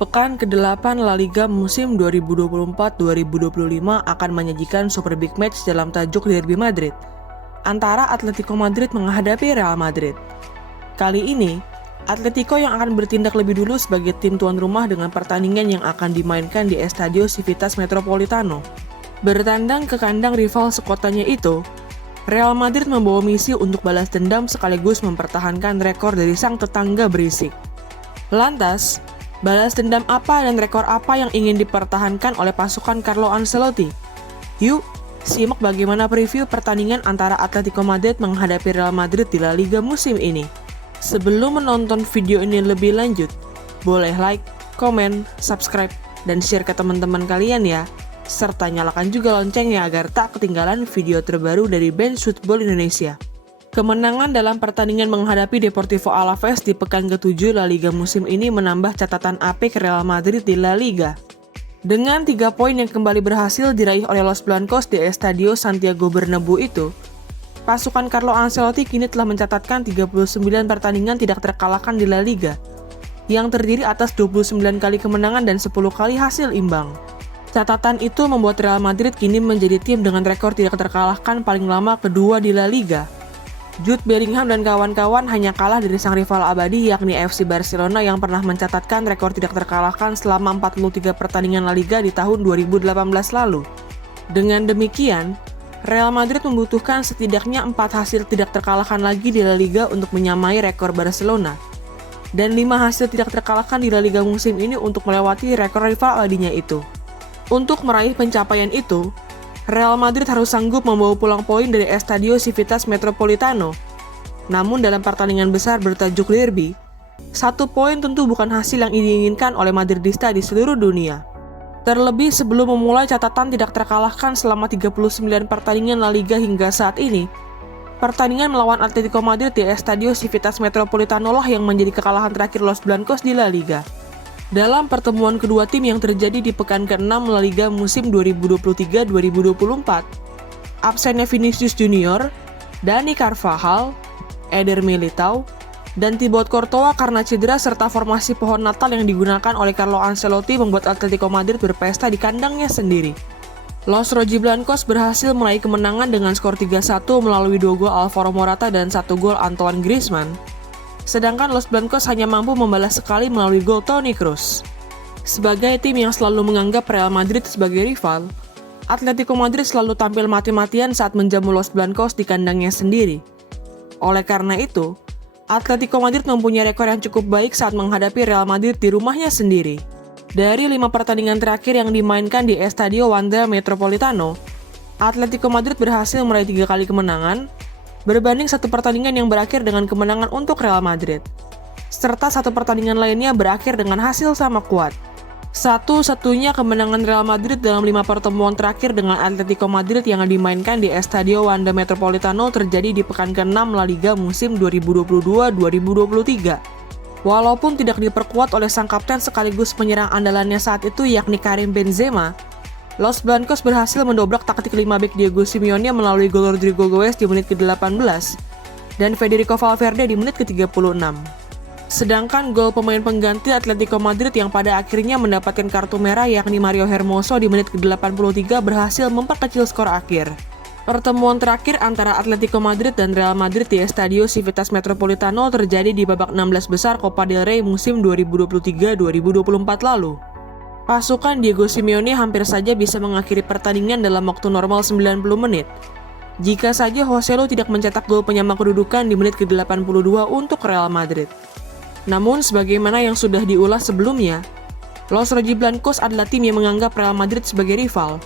Pekan ke-8 La Liga musim 2024-2025 akan menyajikan super big match dalam tajuk Derby Madrid antara Atletico Madrid menghadapi Real Madrid. Kali ini, Atletico yang akan bertindak lebih dulu sebagai tim tuan rumah dengan pertandingan yang akan dimainkan di Estadio Civitas Metropolitano. Bertandang ke kandang rival sekotanya itu, Real Madrid membawa misi untuk balas dendam sekaligus mempertahankan rekor dari sang tetangga berisik. Lantas, balas dendam apa dan rekor apa yang ingin dipertahankan oleh pasukan Carlo Ancelotti? Yuk, simak bagaimana preview pertandingan antara Atletico Madrid menghadapi Real Madrid di La Liga musim ini. Sebelum menonton video ini lebih lanjut, boleh like, komen, subscribe, dan share ke teman-teman kalian ya. Serta nyalakan juga loncengnya agar tak ketinggalan video terbaru dari Bench Football Indonesia. Kemenangan dalam pertandingan menghadapi Deportivo Alaves di pekan ke-7 La Liga musim ini menambah catatan apik Real Madrid di La Liga. Dengan 3 poin yang kembali berhasil diraih oleh Los Blancos di Estadio Santiago Bernabeu itu, pasukan Carlo Ancelotti kini telah mencatatkan 39 pertandingan tidak terkalahkan di La Liga, yang terdiri atas 29 kali kemenangan dan 10 kali hasil imbang. Catatan itu membuat Real Madrid kini menjadi tim dengan rekor tidak terkalahkan paling lama kedua di La Liga. Jude Bellingham dan kawan-kawan hanya kalah dari sang rival abadi yakni FC Barcelona yang pernah mencatatkan rekor tidak terkalahkan selama 43 pertandingan La Liga di tahun 2018 lalu. Dengan demikian, Real Madrid membutuhkan setidaknya 4 hasil tidak terkalahkan lagi di La Liga untuk menyamai rekor Barcelona, dan 5 hasil tidak terkalahkan di La Liga musim ini untuk melewati rekor rival abadinya itu. Untuk meraih pencapaian itu, Real Madrid harus sanggup membawa pulang poin dari Estadio Civitas Metropolitano. Namun dalam pertandingan besar bertajuk Derby, 1 poin tentu bukan hasil yang diinginkan oleh Madridista di seluruh dunia. Terlebih sebelum memulai catatan tidak terkalahkan selama 39 pertandingan La Liga hingga saat ini, pertandingan melawan Atletico Madrid di Estadio Civitas Metropolitano lah yang menjadi kekalahan terakhir Los Blancos di La Liga. Dalam pertemuan kedua tim yang terjadi di pekan ke-6 La Liga musim 2023-2024, absennya Vinicius Junior, Dani Carvajal, Eder Militao, dan Thibaut Courtois karena cedera serta formasi pohon Natal yang digunakan oleh Carlo Ancelotti membuat Atletico Madrid berpesta di kandangnya sendiri. Los Rojiblancos berhasil meraih kemenangan dengan skor 3-1 melalui 2 gol Alvaro Morata dan 1 gol Antoine Griezmann. Sedangkan Los Blancos hanya mampu membalas sekali melalui gol Toni Kroos. Sebagai tim yang selalu menganggap Real Madrid sebagai rival, Atletico Madrid selalu tampil mati-matian saat menjamu Los Blancos di kandangnya sendiri. Oleh karena itu, Atletico Madrid mempunyai rekor yang cukup baik saat menghadapi Real Madrid di rumahnya sendiri. Dari 5 pertandingan terakhir yang dimainkan di Estadio Wanda Metropolitano, Atletico Madrid berhasil meraih 3 kali kemenangan, berbanding 1 pertandingan yang berakhir dengan kemenangan untuk Real Madrid, serta 1 pertandingan lainnya berakhir dengan hasil sama kuat. Satu-satunya kemenangan Real Madrid dalam 5 pertemuan terakhir dengan Atletico Madrid yang dimainkan di Estadio Wanda Metropolitano terjadi di pekan ke-6 La Liga musim 2022-2023. Walaupun tidak diperkuat oleh sang kapten sekaligus penyerang andalannya saat itu yakni Karim Benzema, Los Blancos berhasil mendobrak taktik 5 bek Diego Simeone melalui gol Rodrigo Goes di menit ke-18 dan Federico Valverde di menit ke-36. Sedangkan gol pemain pengganti Atletico Madrid yang pada akhirnya mendapatkan kartu merah yakni Mario Hermoso di menit ke-83 berhasil memperkecil skor akhir. Pertemuan terakhir antara Atletico Madrid dan Real Madrid di Estadio Civitas Metropolitano terjadi di babak 16 besar Copa del Rey musim 2023-2024 lalu. Pasukan Diego Simeone hampir saja bisa mengakhiri pertandingan dalam waktu normal 90 menit. Jika saja Joselu tidak mencetak gol penyama kedudukan di menit ke-82 untuk Real Madrid. Namun sebagaimana yang sudah diulas sebelumnya, Los Rojiblancos adalah tim yang menganggap Real Madrid sebagai rival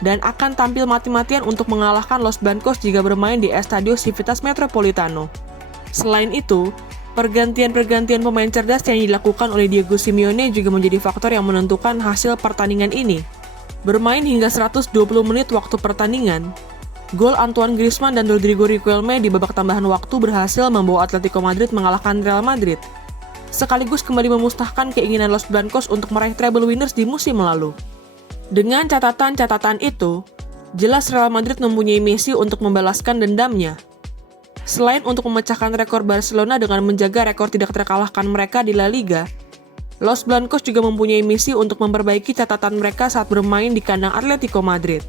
dan akan tampil mati-matian untuk mengalahkan Los Blancos jika bermain di Estadio Civitas Metropolitano. Selain itu, pergantian pemain cerdas yang dilakukan oleh Diego Simeone juga menjadi faktor yang menentukan hasil pertandingan ini. Bermain hingga 120 menit waktu pertandingan, gol Antoine Griezmann dan Rodrigo Riquelme di babak tambahan waktu berhasil membawa Atletico Madrid mengalahkan Real Madrid, sekaligus kembali memusnahkan keinginan Los Blancos untuk meraih treble winners di musim lalu. Dengan catatan-catatan itu, jelas Real Madrid mempunyai misi untuk membalaskan dendamnya. Selain untuk memecahkan rekor Barcelona dengan menjaga rekor tidak terkalahkan mereka di La Liga, Los Blancos juga mempunyai misi untuk memperbaiki catatan mereka saat bermain di kandang Atletico Madrid.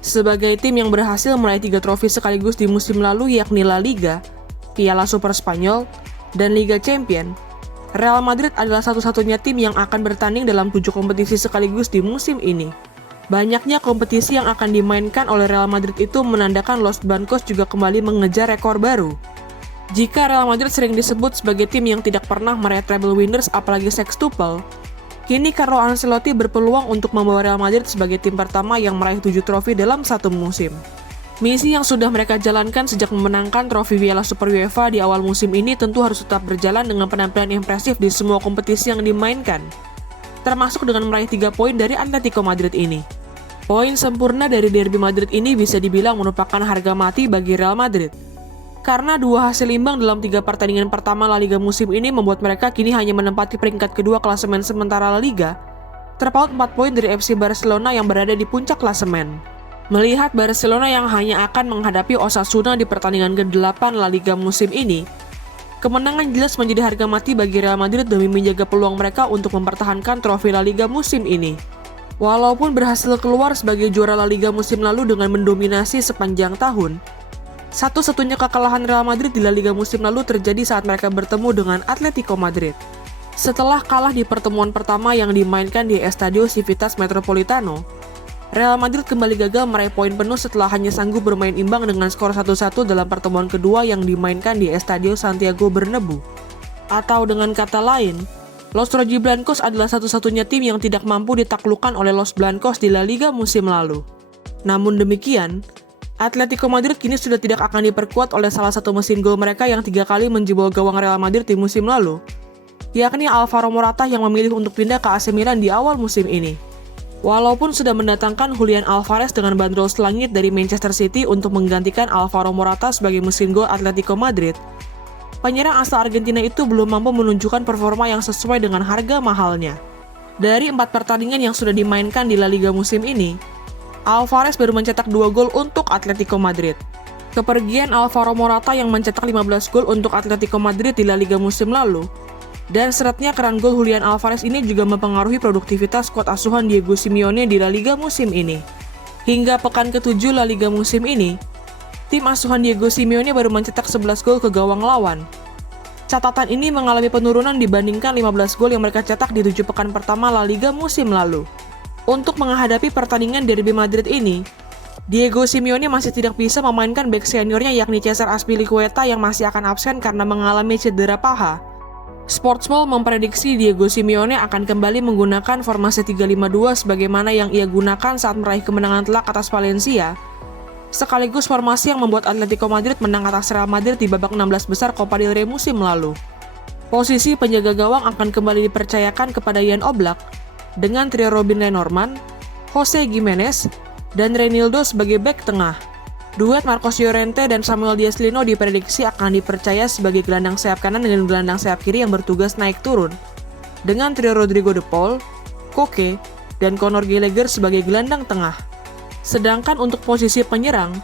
Sebagai tim yang berhasil meraih 3 trofi sekaligus di musim lalu yakni La Liga, Piala Super Spanyol, dan Liga Champions, Real Madrid adalah satu-satunya tim yang akan bertanding dalam 7 kompetisi sekaligus di musim ini. Banyaknya kompetisi yang akan dimainkan oleh Real Madrid itu menandakan Los Blancos juga kembali mengejar rekor baru. Jika Real Madrid sering disebut sebagai tim yang tidak pernah meraih treble winners apalagi sextuple, kini Carlo Ancelotti berpeluang untuk membawa Real Madrid sebagai tim pertama yang meraih 7 trofi dalam satu musim. Misi yang sudah mereka jalankan sejak memenangkan trofi Piala Super UEFA di awal musim ini tentu harus tetap berjalan dengan penampilan impresif di semua kompetisi yang dimainkan, termasuk dengan meraih 3 poin dari Atletico Madrid ini. Poin sempurna dari Derby Madrid ini bisa dibilang merupakan harga mati bagi Real Madrid. Karena 2 hasil imbang dalam 3 pertandingan pertama La Liga musim ini membuat mereka kini hanya menempati peringkat kedua klasemen sementara La Liga, terpaut 4 poin dari FC Barcelona yang berada di puncak klasemen. Melihat Barcelona yang hanya akan menghadapi Osasuna di pertandingan ke-8 La Liga musim ini, kemenangan jelas menjadi harga mati bagi Real Madrid demi menjaga peluang mereka untuk mempertahankan trofi La Liga musim ini. Walaupun berhasil keluar sebagai juara La Liga musim lalu dengan mendominasi sepanjang tahun, satu-satunya kekalahan Real Madrid di La Liga musim lalu terjadi saat mereka bertemu dengan Atletico Madrid. Setelah kalah di pertemuan pertama yang dimainkan di Estadio Civitas Metropolitano, Real Madrid kembali gagal meraih poin penuh setelah hanya sanggup bermain imbang dengan skor 1-1 dalam pertemuan kedua yang dimainkan di Estadio Santiago Bernabeu. Atau dengan kata lain, Los Rojiblancos adalah satu-satunya tim yang tidak mampu ditaklukkan oleh Los Blancos di La Liga musim lalu. Namun demikian, Atletico Madrid kini sudah tidak akan diperkuat oleh salah satu mesin gol mereka yang 3 kali menjebol gawang Real Madrid di musim lalu, yakni Alvaro Morata yang memilih untuk pindah ke AC Milan di awal musim ini. Walaupun sudah mendatangkan Julian Alvarez dengan bandrol selangit dari Manchester City untuk menggantikan Alvaro Morata sebagai mesin gol Atletico Madrid, penyerang asal Argentina itu belum mampu menunjukkan performa yang sesuai dengan harga mahalnya. Dari 4 pertandingan yang sudah dimainkan di La Liga musim ini, Alvarez baru mencetak 2 gol untuk Atletico Madrid. Kepergian Alvaro Morata yang mencetak 15 gol untuk Atletico Madrid di La Liga musim lalu, dan seretnya keran gol Julian Alvarez ini juga mempengaruhi produktivitas skuad asuhan Diego Simeone di La Liga musim ini. Hingga pekan ke-7 La Liga musim ini, tim asuhan Diego Simeone baru mencetak 11 gol ke gawang lawan. Catatan ini mengalami penurunan dibandingkan 15 gol yang mereka cetak di 7 pekan pertama La Liga musim lalu. Untuk menghadapi pertandingan Derby Madrid ini, Diego Simeone masih tidak bisa memainkan bek seniornya yakni Cesar Azpilicueta yang masih akan absen karena mengalami cedera paha. Sportsball memprediksi Diego Simeone akan kembali menggunakan formasi 3-5-2 sebagaimana yang ia gunakan saat meraih kemenangan telak atas Valencia, sekaligus formasi yang membuat Atletico Madrid menang atas Real Madrid di babak 16 besar Copa del Rey musim lalu. Posisi penjaga gawang akan kembali dipercayakan kepada Jan Oblak, dengan trio Robin Lenormand, Jose Gimenez, dan Reinildo sebagai bek tengah. Duet Marcos Llorente dan Samuel Diaz-Lino diprediksi akan dipercaya sebagai gelandang sayap kanan dengan gelandang sayap kiri yang bertugas naik turun, dengan trio Rodrigo de Paul, Koke, dan Conor Gallagher sebagai gelandang tengah. Sedangkan untuk posisi penyerang,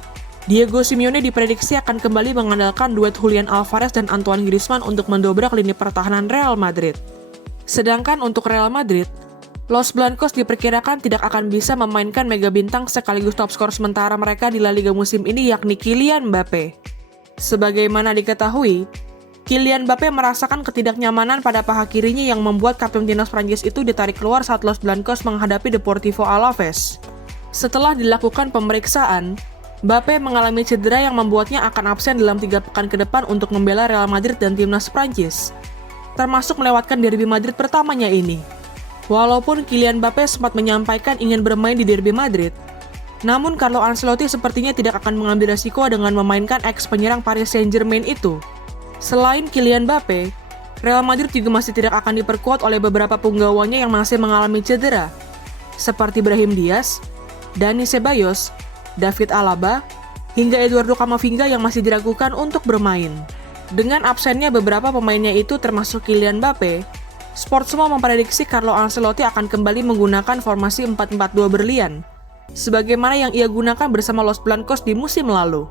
Diego Simeone diprediksi akan kembali mengandalkan duet Julian Alvarez dan Antoine Griezmann untuk mendobrak lini pertahanan Real Madrid. Sedangkan untuk Real Madrid, Los Blancos diperkirakan tidak akan bisa memainkan mega bintang sekaligus top skor sementara mereka di La Liga musim ini yakni Kylian Mbappe. Sebagaimana diketahui, Kylian Mbappe merasakan ketidaknyamanan pada paha kirinya yang membuat kapten timnas Prancis itu ditarik keluar saat Los Blancos menghadapi Deportivo Alaves. Setelah dilakukan pemeriksaan, Mbappe mengalami cedera yang membuatnya akan absen dalam 3 pekan ke depan untuk membela Real Madrid dan timnas Prancis, termasuk melewatkan Derby Madrid pertamanya ini. Walaupun Kylian Mbappe sempat menyampaikan ingin bermain di Derby Madrid, namun Carlo Ancelotti sepertinya tidak akan mengambil resiko dengan memainkan ex penyerang Paris Saint-Germain itu. Selain Kylian Mbappe, Real Madrid juga masih tidak akan diperkuat oleh beberapa punggawanya yang masih mengalami cedera, seperti Brahim Diaz, Dani Ceballos, David Alaba, hingga Eduardo Camavinga yang masih diragukan untuk bermain. Dengan absennya beberapa pemainnya itu termasuk Kylian Mbappe, Sportsball memprediksi Carlo Ancelotti akan kembali menggunakan formasi 4-4-2 berlian, sebagaimana yang ia gunakan bersama Los Blancos di musim lalu.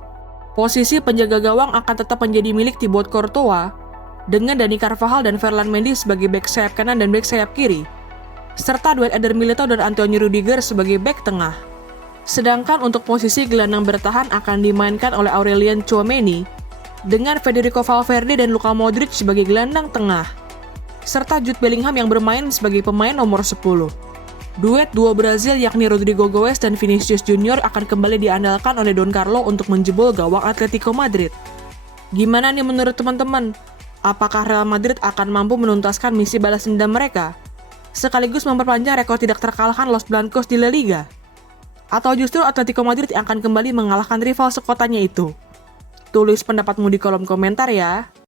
Posisi penjaga gawang akan tetap menjadi milik Thibaut Courtois, dengan Dani Carvajal dan Ferland Mendy sebagai bek sayap kanan dan bek sayap kiri, serta duet Eder Militao dan Antonio Rudiger sebagai bek tengah. Sedangkan untuk posisi gelandang bertahan akan dimainkan oleh Aurelien Tchouaméni dengan Federico Valverde dan Luka Modric sebagai gelandang tengah, serta Jude Bellingham yang bermain sebagai pemain nomor 10. Duet duo Brazil yakni Rodrigo Goes dan Vinicius Junior akan kembali diandalkan oleh Don Carlo untuk menjebol gawang Atletico Madrid. Gimana nih menurut teman-teman? Apakah Real Madrid akan mampu menuntaskan misi balas dendam mereka, sekaligus memperpanjang rekor tidak terkalahkan Los Blancos di La Liga? Atau justru Atletico Madrid yang akan kembali mengalahkan rival sekotanya itu? Tulis pendapatmu di kolom komentar ya.